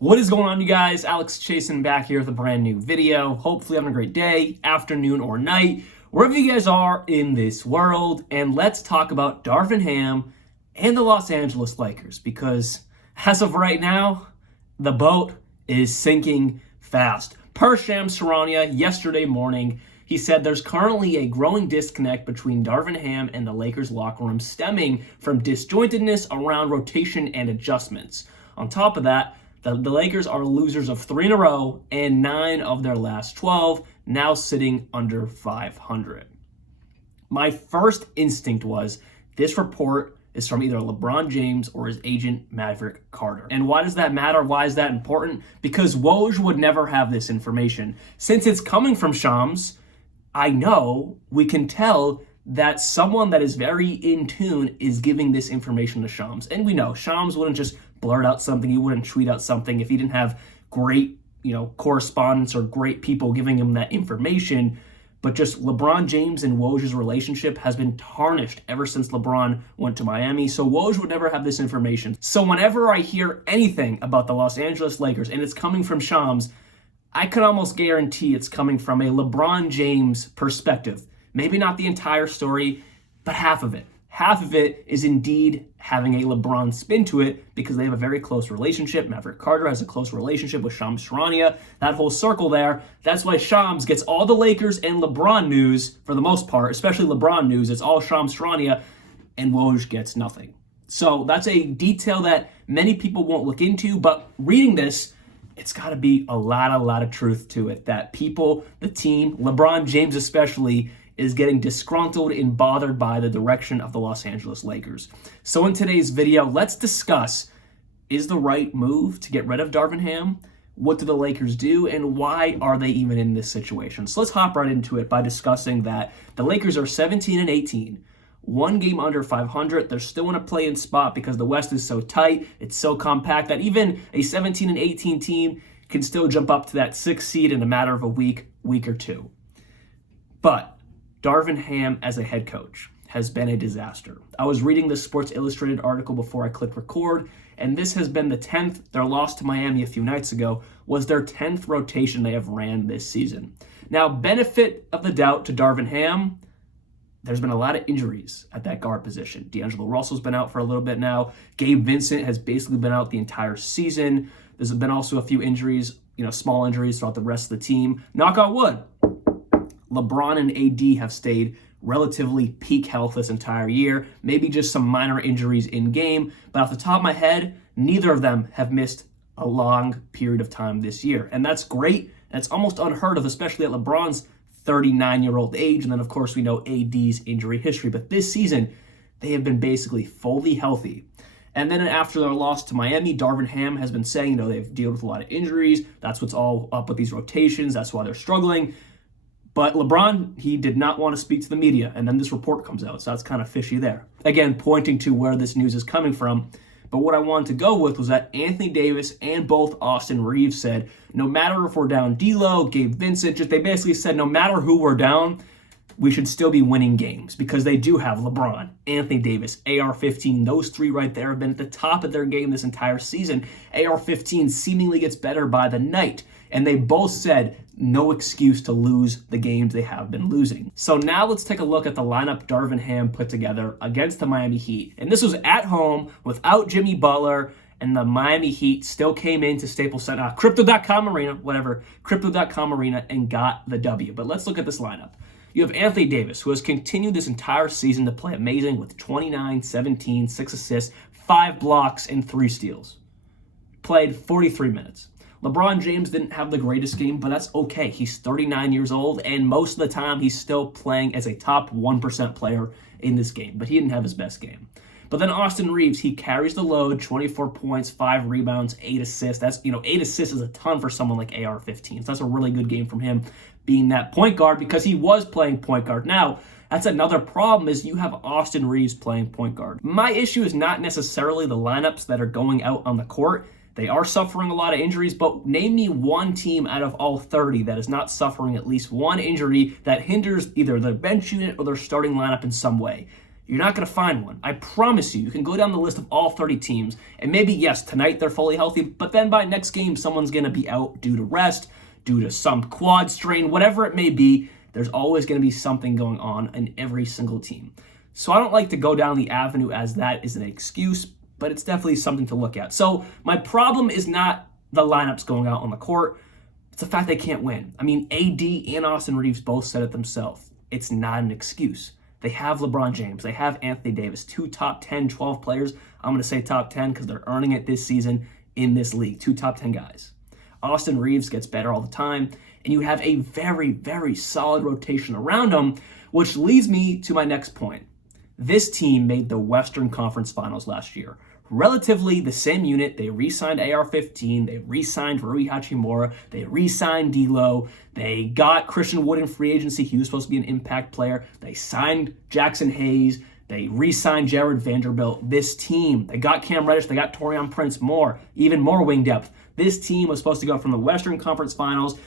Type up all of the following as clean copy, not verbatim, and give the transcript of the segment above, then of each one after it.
What is going on, you guys? Alex Chasen back here with a brand new video. Hopefully having a great day, afternoon, or night, wherever you guys are in this world. And let's talk about Darvin Ham and the Los Angeles Lakers, because as of right now, the boat is sinking fast. Per Shams Charania yesterday morning, he said there's currently a growing disconnect between Darvin Ham and the Lakers locker room stemming from disjointedness around rotation and adjustments. On top of that, the Lakers are losers of 3 in a row and 9 of their last 12, now sitting under 500. My first instinct was this report is from either LeBron James or his agent, Maverick Carter. And why does that matter? Why is that important? Because Woj would never have this information. Since it's coming from Shams, I know we can tell that someone that is very in tune is giving this information to Shams. And we know Shams wouldn't just blurt out something. He wouldn't tweet out something if he didn't have great, correspondence or great people giving him that information. But just LeBron James and Woj's relationship has been tarnished ever since LeBron went to Miami. So Woj would never have this information. So whenever I hear anything about the Los Angeles Lakers and it's coming from Shams, I could almost guarantee it's coming from a LeBron James perspective. Maybe not the entire story, but half of it. Half of it is indeed having a LeBron spin to it because they have a very close relationship. Maverick Carter has a close relationship with Shams Charania. That whole circle there, that's why Shams gets all the Lakers and LeBron news for the most part, especially LeBron news. It's all Shams Charania, and Woj gets nothing. So that's a detail that many people won't look into, but reading this, it's got to be a lot of truth to it, that people, the team, LeBron James especially, is getting disgruntled and bothered by the direction of the Los Angeles Lakers. So in today's video, let's discuss, is the right move to get rid of Darvin Ham? What do the Lakers do, and why are they even in this situation? So let's hop right into it by discussing that the Lakers are 17-18, one game under 500. They're still in a play-in spot because the West is so tight, it's so compact that even a 17-18 team can still jump up to that 6th seed in a matter of a week or two. But Darvin Ham as a head coach has been a disaster. I was reading the Sports Illustrated article before I clicked record, and this has been the 10th. Their loss to Miami a few nights ago was their 10th rotation they have ran this season. Now, benefit of the doubt to Darvin Ham, there's been a lot of injuries at that guard position. D'Angelo Russell's been out for a little bit now. Gabe Vincent has basically been out the entire season. There's been also a few injuries, small injuries throughout the rest of the team. Knock on wood. LeBron and AD have stayed relatively peak health this entire year, maybe just some minor injuries in game, but off the top of my head, neither of them have missed a long period of time this year. And that's great. That's almost unheard of, especially at LeBron's 39-year-old age. And then, of course, we know AD's injury history. But this season, they have been basically fully healthy. And then after their loss to Miami, Darvin Ham has been saying, they've dealt with a lot of injuries. That's what's all up with these rotations. That's why they're struggling. But LeBron, he did not want to speak to the media, and then this report comes out, so that's kind of fishy there. Again, pointing to where this news is coming from. But what I wanted to go with was that Anthony Davis and both Austin Reeves said, no matter if we're down D'Lo, Gabe Vincent, they basically said no matter who we're down, we should still be winning games because they do have LeBron, Anthony Davis, AR-15. Those three right there have been at the top of their game this entire season. AR-15 seemingly gets better by the night. And they both said no excuse to lose the games they have been losing. So now let's take a look at the lineup Darvin Ham put together against the Miami Heat. And this was at home without Jimmy Butler, and the Miami Heat still came into Staples Center, Crypto.com Arena, Crypto.com Arena, and got the W. But let's look at this lineup. You have Anthony Davis, who has continued this entire season to play amazing with 29, 17, 6 assists, 5 blocks, and 3 steals. Played 43 minutes. LeBron James didn't have the greatest game, but that's okay. He's 39 years old, and most of the time he's still playing as a top 1% player in this game, but he didn't have his best game. But then Austin Reeves, he carries the load, 24 points, 5 rebounds, 8 assists. That's, 8 assists is a ton for someone like AR-15. So that's a really good game from him being that point guard because he was playing point guard. Now, that's another problem is you have Austin Reeves playing point guard. My issue is not necessarily the lineups that are going out on the court. They are suffering a lot of injuries, but name me one team out of all 30 that is not suffering at least one injury that hinders either their bench unit or their starting lineup in some way. You're not going to find one. I promise you. You can go down the list of all 30 teams, and maybe, yes, tonight they're fully healthy, but then by next game, someone's going to be out due to rest, due to some quad strain, whatever it may be. There's always going to be something going on in every single team. So I don't like to go down the avenue as that is an excuse, but it's definitely something to look at. So my problem is not the lineups going out on the court. It's the fact they can't win. I mean, AD and Austin Reeves both said it themselves. It's not an excuse. They have LeBron James. They have Anthony Davis, 2 top 10, 12 players. I'm going to say top 10 because they're earning it this season in this league. 2 top 10 guys. Austin Reeves gets better all the time. And you have a very, very solid rotation around them, which leads me to my next point. This team made the Western Conference Finals last year. Relatively the same unit. They re-signed AR-15. They re-signed Rui Hachimura. They re-signed D'Lo. They got Christian Wood in free agency. He was supposed to be an impact player. They signed Jackson Hayes. They re-signed Jared Vanderbilt. This team, they got Cam Reddish. They got Taurean Prince more, even more wing depth. This team was supposed to go from the Western Conference Finals.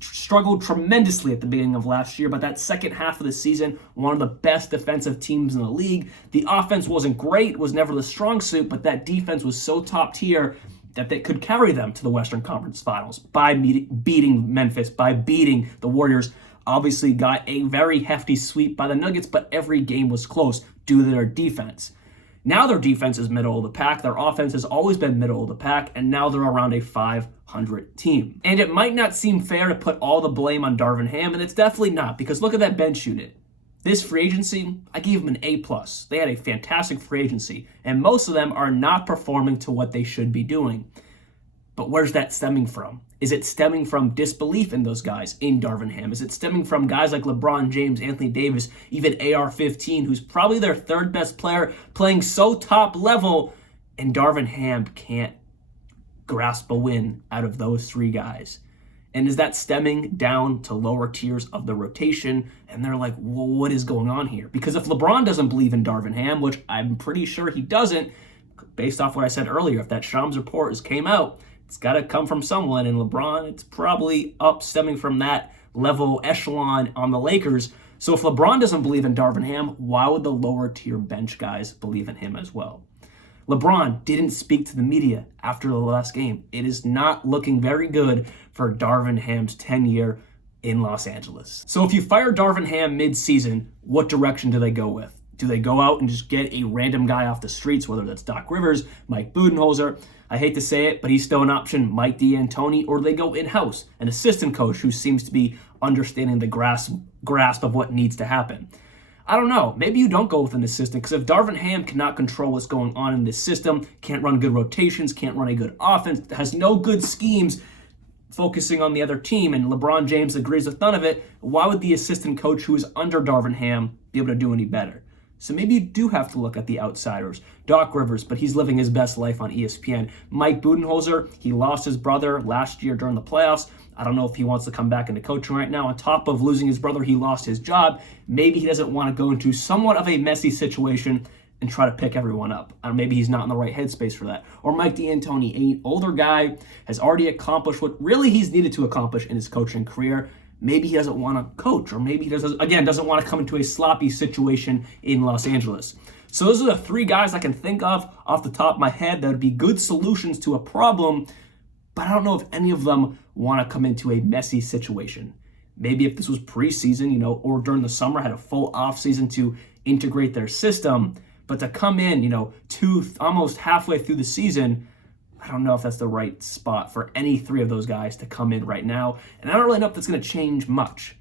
Struggled tremendously at the beginning of last year, but that second half of the season, one of the best defensive teams in the league. The offense wasn't great, was never the strong suit, but that defense was so top tier that they could carry them to the Western Conference Finals by beating Memphis, by beating the Warriors. Obviously got a very hefty sweep by the Nuggets, but every game was close due to their defense. Now their defense is middle of the pack. Their offense has always been middle of the pack, and now they're around a 500 team. And it might not seem fair to put all the blame on Darvin Ham, and it's definitely not, because look at that bench unit. This free agency, I gave them an A+. They had a fantastic free agency, and most of them are not performing to what they should be doing. But where's that stemming from? Is it stemming from disbelief in those guys, in Darvin Ham? Is it stemming from guys like LeBron James, Anthony Davis, even AR-15, who's probably their third best player, playing so top level, and Darvin Ham can't grasp a win out of those 3 guys? And is that stemming down to lower tiers of the rotation? And they're like, well, what is going on here? Because if LeBron doesn't believe in Darvin Ham, which I'm pretty sure he doesn't, based off what I said earlier, if that Shams report came out, it's got to come from someone, and LeBron, it's probably up stemming from that level echelon on the Lakers. So if LeBron doesn't believe in Darvin Ham, why would the lower tier bench guys believe in him as well? LeBron didn't speak to the media after the last game. It is not looking very good for Darvin Ham's tenure in Los Angeles. So if you fire Darvin Ham mid-season, what direction do they go with? Do they go out and just get a random guy off the streets, whether that's Doc Rivers, Mike Budenholzer? I hate to say it, but he's still an option, Mike D'Antoni, or they go in-house, an assistant coach who seems to be understanding the grasp of what needs to happen. I don't know. Maybe you don't go with an assistant, because if Darvin Ham cannot control what's going on in this system, can't run good rotations, can't run a good offense, has no good schemes focusing on the other team, and LeBron James agrees with none of it, why would the assistant coach who is under Darvin Ham be able to do any better? So maybe you do have to look at the outsiders. Doc Rivers, but he's living his best life on ESPN. Mike Budenholzer, he lost his brother last year during the playoffs. I don't know if he wants to come back into coaching right now. On top of losing his brother, he lost his job. Maybe he doesn't want to go into somewhat of a messy situation and try to pick everyone up. Or maybe he's not in the right headspace for that. Or Mike D'Antoni, an older guy, has already accomplished what really he's needed to accomplish in his coaching career. Maybe he doesn't want to coach, or maybe he doesn't want to come into a sloppy situation in Los Angeles. So those are the 3 guys I can think of off the top of my head that would be good solutions to a problem, but I don't know if any of them want to come into a messy situation. Maybe if this was preseason, or during the summer, had a full offseason to integrate their system, but to come in, almost halfway through the season, I don't know if that's the right spot for any 3 of those guys to come in right now. And I don't really know if that's going to change much.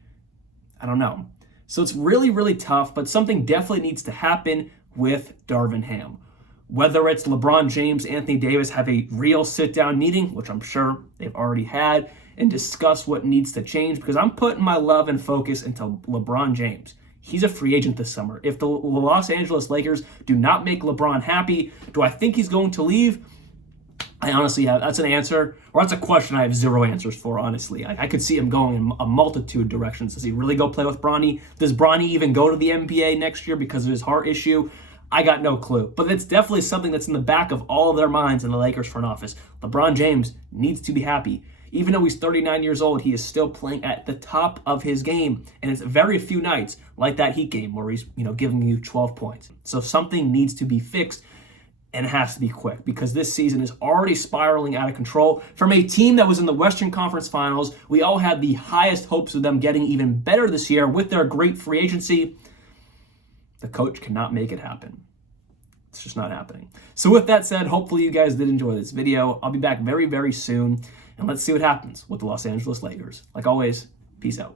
I don't know. So it's really, really tough, but something definitely needs to happen with Darvin Ham. Whether it's LeBron James, Anthony Davis have a real sit-down meeting, which I'm sure they've already had, and discuss what needs to change, because I'm putting my love and focus into LeBron James. He's a free agent this summer. If the Los Angeles Lakers do not make LeBron happy, do I think he's going to leave? I honestly have, that's an answer, or that's a question I have 0 answers for, honestly. I could see him going in a multitude of directions. Does he really go play with Bronny? Does Bronny even go to the NBA next year because of his heart issue? I got no clue. But it's definitely something that's in the back of all of their minds in the Lakers front office. LeBron James needs to be happy. Even though he's 39 years old, he is still playing at the top of his game. And it's very few nights like that Heat game where he's, giving you 12 points. So something needs to be fixed, and it has to be quick, because this season is already spiraling out of control. From a team that was in the Western Conference Finals, we all had the highest hopes of them getting even better this year with their great free agency. The coach cannot make it happen. It's just not happening. So with that said, hopefully you guys did enjoy this video. I'll be back very, very soon, and let's see what happens with the Los Angeles Lakers. Like always, peace out.